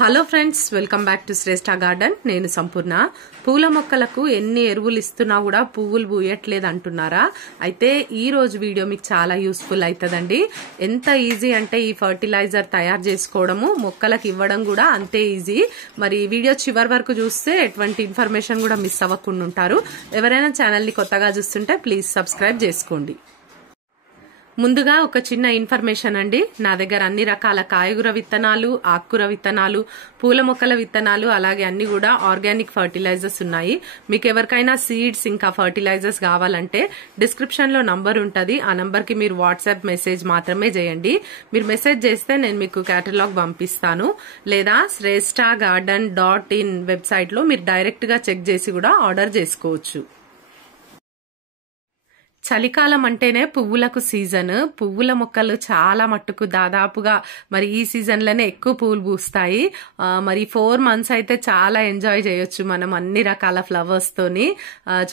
Hello friends, welcome back to Shreshta garden. నేను సంపూర్ణ. పూల మొక్కలకు ఎన్ని ఎరువులు ఇస్తున్నా కూడా పువ్వులు పూయట్లేదు అంటున్నారా? అయితే ఈ రోజు వీడియో మీకు చాలా యూస్ఫుల్ అవుతుందండి. ఎంత ఈజీ అంటే ఈ ఫర్టిలైజర్ తయారు చేసుకోవడము, మొక్కలకు ఇవ్వడం కూడా అంతే ఈజీ. మరి వీడియో చివరి వరకు చూస్తే ఎటువంటి ఇన్ఫర్మేషన్ కూడా మిస్ అవ్వకుండా ఉంటారు. ఎవరైనా ఛానల్ని కొత్తగా చూస్తుంటే ప్లీజ్ సబ్స్క్రైబ్ చేసుకోండి. ముందుగా ఒక చిన్న ఇన్ఫర్మేషన్ అండి. నా దగ్గర అన్ని రకాల కాయగూర విత్తనాలు, ఆకుకూర విత్తనాలు, పూల మొక్కల విత్తనాలు, అలాగే అన్ని కూడా ఆర్గానిక్ ఫర్టిలైజర్స్ ఉన్నాయి. మీకు ఎవరికైనా సీడ్స్ ఇంకా ఫర్టిలైజర్స్ కావాలంటే డిస్క్రిప్షన్ లో నంబర్ ఉంటది. ఆ నంబర్ కి మీరు వాట్సాప్ మెసేజ్ మాత్రమే చేయండి. మీరు మెసేజ్ చేస్తే నేను మీకు కేటలాగ్ పంపిస్తాను. లేదా shresthagarden.in వెబ్సైట్ లో మీరు డైరెక్ట్ గా చెక్ చేసి కూడా ఆర్డర్ చేసుకోవచ్చు. చలికాలం అంటేనే పువ్వులకు సీజన్. పువ్వుల మొక్కలు చాలా మట్టుకు దాదాపుగా మరి ఈ సీజన్ లోనే ఎక్కువ పువ్వులు పూస్తాయి. మరి 4 months అయితే చాలా ఎంజాయ్ చేయొచ్చు మనం అన్ని రకాల ఫ్లవర్స్ తోని.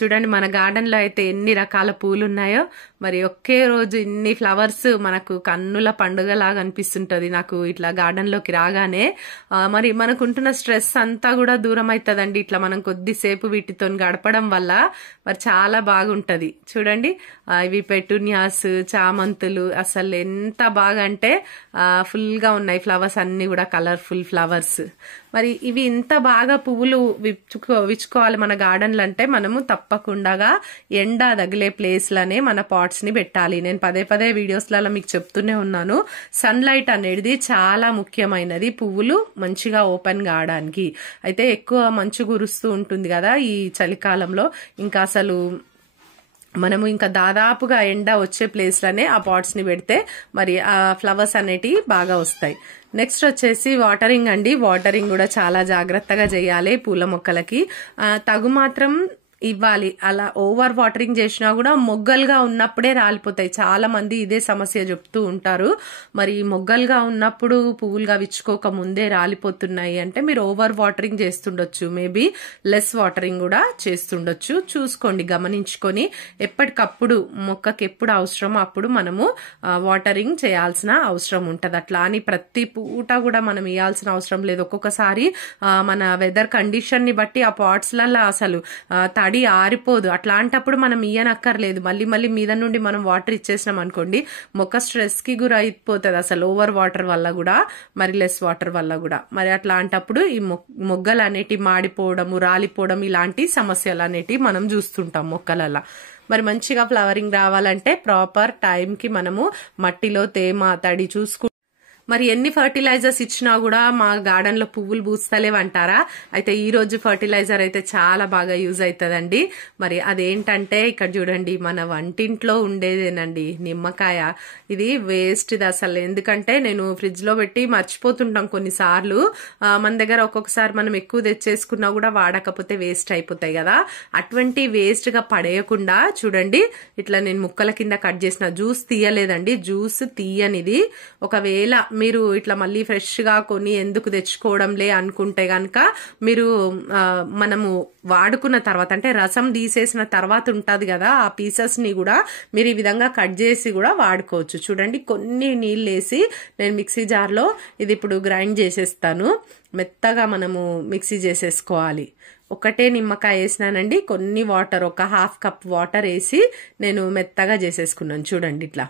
చూడండి మన గార్డెన్ లో అయితే ఎన్ని రకాల పూలు ఉన్నాయో. మరి ఒకే రోజు ఇన్ని ఫ్లవర్స్ మనకు కన్నుల పండుగలాగా అనిపిస్తుంటది నాకు ఇట్లా గార్డెన్ లోకి రాగానే. మరి మనకుంటున్న స్ట్రెస్ అంతా కూడా దూరం అవుతుందండి ఇట్లా మనం కొద్దిసేపు వీటితో గడపడం వల్ల. మరి చాలా బాగుంటది. చూడండి ఇవి పెటూనియాస్, చామంతులు అసలు ఎంత బాగా అంటే ఫుల్ గా ఉన్నాయి ఫ్లవర్స్ అన్ని కూడా కలర్ఫుల్ ఫ్లవర్స్. మరి ఇవి ఇంత బాగా పువ్వులు విచ్చుకోవాలి మన గార్డెన్లు అంటే మనము తప్పకుండా ఎండ తగిలే ప్లేస్ లనే మన పాట్స్ ని పెట్టాలి. నేను పదే వీడియోస్లలో మీకు చెప్తూనే ఉన్నాను. సన్ లైట్ అనేది చాలా ముఖ్యమైనది పువ్వులు మంచిగా ఓపెన్ కావడానికి. అయితే ఎక్కువ మంచు కురుస్తూ ఉంటుంది కదా ఈ చలికాలంలో. ఇంకా అసలు మనము ఇంకా దాదాపుగా ఎండ వచ్చే ప్లేస్ లోనే ఆ పాట్స్ ని పెడితే మరి ఆ ఫ్లవర్స్ అనేటివి బాగా వస్తాయి. నెక్స్ట్ వచ్చేసి వాటరింగ్ అండి. వాటరింగ్ కూడా చాలా జాగ్రత్తగా చేయాలి. పూల మొక్కలకి తగు మాత్రం ఇవ్వాలి. అలా ఓవర్ వాటరింగ్ చేసినా కూడా మొగ్గలుగా ఉన్నప్పుడే రాలిపోతాయి. చాలా మంది ఇదే సమస్య చెప్తూ ఉంటారు. మరి మొగ్గలుగా ఉన్నప్పుడు పువ్వులుగా విచ్చుకోక ముందే రాలిపోతున్నాయి అంటే మీరు ఓవర్ వాటరింగ్ చేస్తుండొచ్చు. మేబీ లెస్ వాటరింగ్ కూడా చేస్తుండొచ్చు. చూసుకోండి, గమనించుకొని ఎప్పటికప్పుడు మొక్కకి ఎప్పుడు అవసరమో అప్పుడు మనము వాటరింగ్ చేయాల్సిన అవసరం ఉంటది. అట్లా అని ప్రతి పూట కూడా మనం ఇవ్వాల్సిన అవసరం లేదు. ఒక్కొక్కసారి మన వెదర్ కండిషన్ ని బట్టి ఆ పాట్స్ లలో అసలు తడి ఆరిపోదు. అట్లాంటప్పుడు మనం ఇయ్యనక్కర్లేదు. మళ్ళీ మీద నుండి మనం వాటర్ ఇచ్చేసినాం అనుకోండి మొక్క స్ట్రెస్ కి గురి అయిపోతుంది అసలు ఓవర్ వాటర్ వల్ల కూడా, మరి లెస్ వాటర్ వల్ల కూడా. మరి అట్లాంటప్పుడు ఈ మొగ్గలు అనేటి మాడిపోవడము, రాలిపోవడం ఇలాంటి సమస్యలు అనేటివి మనం చూస్తుంటాం మొక్కలలో. మరి మంచిగా ఫ్లవరింగ్ రావాలంటే ప్రాపర్ టైం కి మనము మట్టిలో తేమ తడి చూసుకుంటాం. మరి ఎన్ని ఫర్టిలైజర్స్ ఇచ్చినా కూడా మా గార్డెన్ లో పువ్వులు పూస్తలేవంటారా? అయితే ఈ రోజు ఫర్టిలైజర్ అయితే చాలా బాగా యూజ్ అవుతుందండి. మరి అదేంటంటే ఇక్కడ చూడండి మన వంటింట్లో ఉండేదేనండి నిమ్మకాయ. ఇది వేస్ట్ ఇది అసలు. ఎందుకంటే నేను ఫ్రిడ్జ్ లో పెట్టి మర్చిపోతుంటాం కొన్నిసార్లు. మన దగ్గర ఒక్కొక్కసారి మనం ఎక్కువ తెచ్చేసుకున్నా కూడా వాడకపోతే వేస్ట్ అయిపోతాయి కదా. అటువంటి వేస్ట్ గా పడేయకుండా చూడండి ఇట్లా నేను ముక్కల కింద కట్ చేసిన. జ్యూస్ తీయలేదండి, జ్యూస్ తీయనిది. ఒకవేళ మీరు ఇట్లా మళ్ళీ ఫ్రెష్ గా కొని ఎందుకు తెచ్చుకోవడంలే అనుకుంటే గనక మీరు మనము వాడుకున్న తర్వాత అంటే రసం తీసేసిన తర్వాత ఉంటది కదా ఆ పీసెస్ ని కూడా మీరు ఈ విధంగా కట్ చేసి కూడా వాడుకోవచ్చు. చూడండి కొన్ని నీళ్ళు వేసి నేను మిక్సీ జార్ లో ఇది ఇప్పుడు గ్రైండ్ చేసేస్తాను. మెత్తగా మనము మిక్సీ చేసేసుకోవాలి. ఒకటే నిమ్మకాయ వేసినానండి, కొన్ని వాటర్ ఒక 1/2 cup వాటర్ వేసి నేను మెత్తగా చేసేసుకున్నాను. చూడండి ఇట్లా.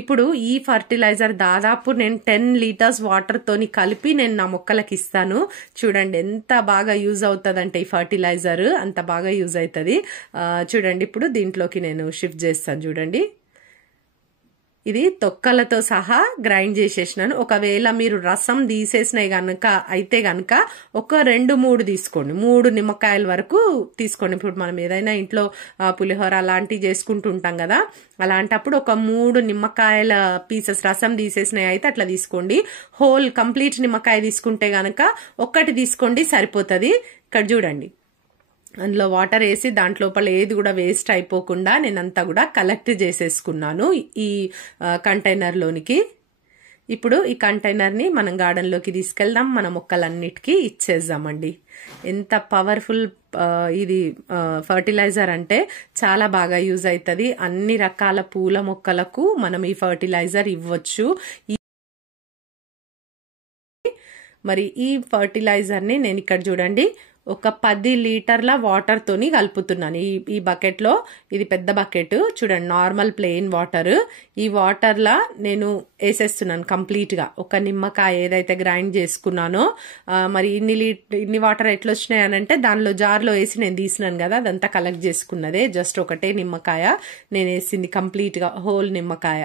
ఇప్పుడు ఈ ఫర్టిలైజర్ దాదాపు నేను 10 liters వాటర్ తోని కలిపి నేను నా మొక్కలకి ఇస్తాను. చూడండి ఎంత బాగా యూజ్ అవుతుందంటే ఈ ఫర్టిలైజర్ అంత బాగా యూజ్ అవుతుంది. చూడండి ఇప్పుడు దీంట్లోకి నేను షిఫ్ట్ చేస్తాను. చూడండి ఇది తొక్కలతో సహా గ్రైండ్ చేసేసినాను. ఒకవేళ మీరు రసం తీసేసినాయి గనక అయితే గనక ఒక 2-3 తీసుకోండి. 3 నిమ్మకాయల వరకు తీసుకోండి. ఇప్పుడు మనం ఏదైనా ఇంట్లో పులిహోర అలాంటివి చేసుకుంటూ ఉంటాం కదా, అలాంటప్పుడు ఒక 3 నిమ్మకాయల పీసెస్ రసం తీసేసినాయి అయితే అట్లా తీసుకోండి. హోల్ కంప్లీట్ నిమ్మకాయ తీసుకుంటే గనక ఒక్కటి తీసుకోండి సరిపోతుంది. ఇక్కడ చూడండి అందులో వాటర్ వేసి దాంట్లోపల ఏది కూడా వేస్ట్ అయిపోకుండా నేనంతా కూడా కలెక్ట్ చేసేసుకున్నాను ఈ కంటైనర్ లోనికి. ఇప్పుడు ఈ కంటైనర్ ని మనం గార్డెన్ లోకి తీసుకెళ్దాం, మన మొక్కలన్నిటికీ ఇచ్చేద్దామండి. ఎంత పవర్ఫుల్ ఇది ఫర్టిలైజర్ అంటే చాలా బాగా యూజ్ అవుతుంది. అన్ని రకాల పూల మొక్కలకు మనం ఈ ఫర్టిలైజర్ ఇవ్వచ్చు. మరి ఈ ఫర్టిలైజర్ని నేను ఇక్కడ చూడండి ఒక 10 లీటర్ల వాటర్ తోని కలుపుతున్నాను. ఈ బకెట్ లో, ఇది పెద్ద బకెట్ చూడండి, నార్మల్ ప్లెయిన్ వాటర్. ఈ వాటర్ లా నేను వేసేస్తున్నాను కంప్లీట్ గా. ఒక నిమ్మకాయ ఏదైతే గ్రైండ్ చేసుకున్నానో, మరి ఇన్ని వాటర్ ఎట్లా వచ్చినాయి అనంటే దానిలో జార్లో వేసి నేను తీసినాను కదా, అదంతా కలెక్ట్ చేసుకున్నదే. జస్ట్ ఒకటే నిమ్మకాయ నేను వేసింది, కంప్లీట్ గా హోల్ నిమ్మకాయ.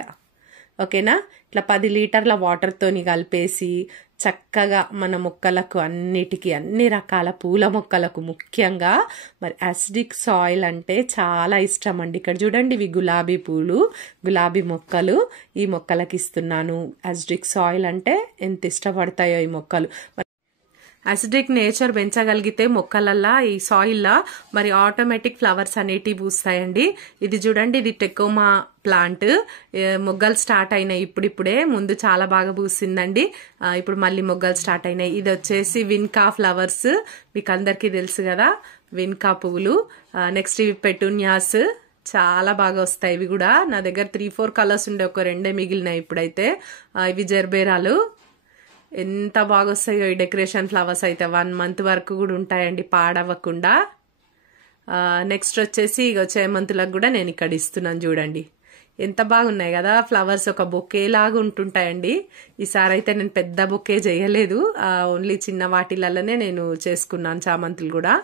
ఓకేనా? ఇట్లా 10 లీటర్ల వాటర్ తోని కలిపేసి చక్కగా మన మొక్కలకు అన్నిటికీ, అన్ని రకాల పూల మొక్కలకు ముఖ్యంగా మరి అసిడిక్ సాయిల్ అంటే చాలా ఇష్టం అండి. ఇక్కడ చూడండి, ఇవి గులాబీ పూలు, గులాబీ మొక్కలు. ఈ మొక్కలకి ఇస్తున్నాను. అసిడిక్ సాయిల్ అంటే ఎంత ఇష్టపడతాయో ఈ మొక్కలు. అసిడిక్ నేచర్ పెంచగలిగితే మొక్కలల్లా, ఈ సాయిల్లా మరి ఆటోమేటిక్ ఫ్లవర్స్ అనేటివి పూస్తాయండి. ఇది చూడండి, ఇది టెకోమా ప్లాంట్. మొగ్గలు స్టార్ట్ అయినాయి ఇప్పుడిప్పుడే, ముందు చాలా బాగా పూసిందండి, ఇప్పుడు మళ్ళీ మొగ్గలు స్టార్ట్ అయినాయి. ఇది వచ్చేసి విన్కా ఫ్లవర్స్, మీకు అందరికీ తెలుసు కదా విన్కా పువ్వులు. నెక్స్ట్ ఇవి పెటూనియాస్, చాలా బాగా వస్తాయి ఇవి కూడా. నా దగ్గర 3-4 కలర్స్ ఉండే, ఒక 2 మిగిలినాయి ఇప్పుడైతే. ఇవి జెర్బేరాలు, ఎంత బాగా వస్తాయో ఈ డెకరేషన్ ఫ్లవర్స్ అయితే. 1 మంత్ వరకు కూడా ఉంటాయండి పాడవ్వకుండా. నెక్స్ట్ వచ్చేసి ఇక చేమంతులకు కూడా నేను ఇక్కడ ఇస్తున్నాను. చూడండి ఎంత బాగున్నాయి కదా ఫ్లవర్స్, ఒక బొకే లాగా ఉంటుంటాయండి. ఈసారి అయితే నేను పెద్ద బొకే చేయలేదు, ఓన్లీ చిన్న వాటిలలోనే నేను చేసుకున్నాను చామంతులు కూడా.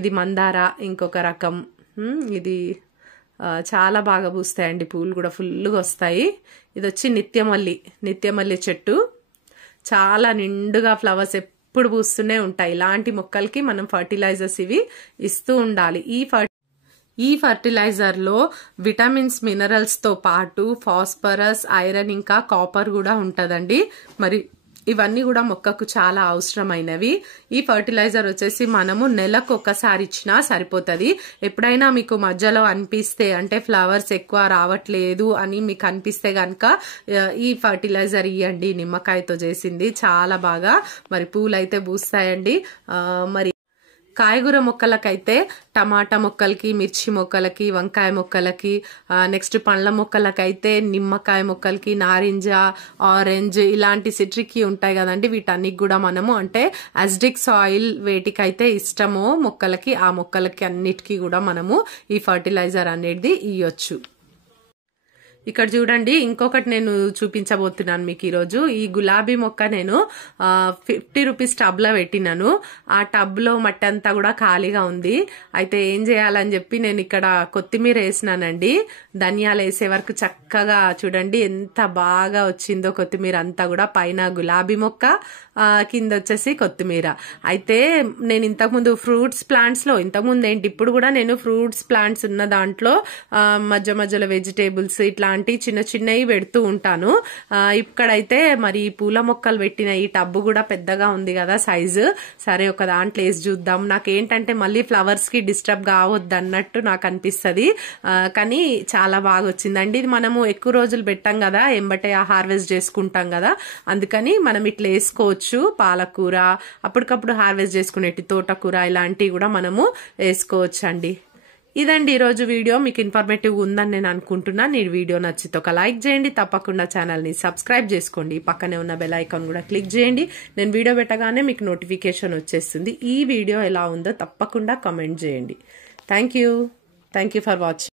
ఇది మందార, ఇంకొక రకం. ఇది చాలా బాగా పూస్తాయండి, పూలు కూడా ఫుల్గా వస్తాయి. ఇది వచ్చి నిత్యమల్లి చెట్టు, చాలా నిండుగా ఫ్లవర్స్ ఎప్పుడు పూస్తూనే ఉంటాయి. ఇలాంటి మొక్కలకి మనం ఫర్టిలైజర్స్ ఇవి ఇస్తూ ఉండాలి. ఈ ఫర్టిలైజర్ లో విటమిన్స్, మినరల్స్ తో పాటు ఫాస్ఫరస్, ఐరన్, ఇంకా కాపర్ కూడా ఉంటదండి. మరి ఇవన్నీ కూడా మొక్కకు చాలా అవసరమైనవి. ఈ ఫర్టిలైజర్ వచ్చేసి మనము నెలకు ఒకసారి ఇచ్చినా సరిపోతుంది. ఎప్పుడైనా మీకు మధ్యలో అనిపిస్తే, అంటే ఫ్లవర్స్ ఎక్కువ రావట్లేదు అని మీకు అనిపిస్తే గనక ఈ ఫర్టిలైజర్ ఇవ్వండి. నిమ్మకాయతో చేసింది, చాలా బాగా మరి పూలు అయితే పూస్తాయండి. మరి కాయగూర మొక్కలకైతే టమాటా మొక్కలకి, మిర్చి మొక్కలకి, వంకాయ మొక్కలకి, నెక్స్ట్ పండ్ల మొక్కలకైతే నిమ్మకాయ మొక్కలకి, నారింజ, ఆరెంజ్, ఇలాంటి సిట్రిక్ ఉంటాయి కదండి, వీటన్నిటి కూడా మనము అంటే అసిడిక్ సాయిల్ వేటికైతే ఇష్టమో మొక్కలకి, ఆ మొక్కలకి అన్నిటికీ కూడా మనము ఈ ఫర్టిలైజర్ అనేది ఇవ్వచ్చు. ఇక్కడ చూడండి, ఇంకొకటి నేను చూపించబోతున్నాను మీకు ఈరోజు. ఈ గులాబీ మొక్క నేను 50 రూపీస్ టబ్ లో పెట్టినాను. ఆ టబ్ లో మట్టి అంతా కూడా ఖాళీగా ఉంది. అయితే ఏం చేయాలని చెప్పి నేను ఇక్కడ కొత్తిమీర వేసినానండి. ధనియాలు వేసే వరకు చక్కగా చూడండి ఎంత బాగా వచ్చిందో కొత్తిమీర అంతా కూడా. పైన గులాబీ మొక్క, కింద వచ్చేసి కొత్తిమీర. అయితే నేను ఇంతకుముందు ఫ్రూట్స్ ప్లాంట్స్ లో, ఇంతకుముందు ఏంటి ఇప్పుడు కూడా నేను ఫ్రూట్స్ ప్లాంట్స్ ఉన్న దాంట్లో మధ్యలో వెజిటేబుల్స్ ఇట్లాంటి చిన్న చిన్నవి పెడుతూ ఉంటాను. ఇక్కడైతే మరి పూల మొక్కలు పెట్టిన ఈ టబ్బు కూడా పెద్దగా ఉంది కదా సైజు. సరే ఒక దాంట్లో వేసి చూద్దాం. నాకేంటంటే మళ్ళీ ఫ్లవర్స్ కి డిస్టర్బ్ కావద్దు అన్నట్టు నాకు అనిపిస్తుంది. కానీ చాలా బాగా వచ్చిందండి. ఇది మనము ఎక్కువ రోజులు పెట్టాం కదా, ఎంబటే హార్వెస్ట్ చేసుకుంటాం కదా, అందుకని మనం ఇట్లా వేసుకోవచ్చు. పాలకూర అప్పటికప్పుడు హార్వెస్ట్ చేసుకునేటి, తోటకూర ఇలాంటివి కూడా మనము వేసుకోవచ్చు అండి. ఇదండి ఈరోజు వీడియో. మీకు ఇన్ఫర్మేటివ్ ఉందని నేను అనుకుంటున్నాను. ఈ వీడియో నచ్చితే ఒక లైక్ చేయండి, తప్పకుండా ఛానల్ని సబ్స్క్రైబ్ చేసుకోండి, పక్కనే ఉన్న బెల్ ఐకాన్ కూడా క్లిక్ చేయండి. నేను వీడియో పెట్టగానే మీకు నోటిఫికేషన్ వచ్చేస్తుంది. ఈ వీడియో ఎలా ఉందో తప్పకుండా కామెంట్ చేయండి. Thank you for watching.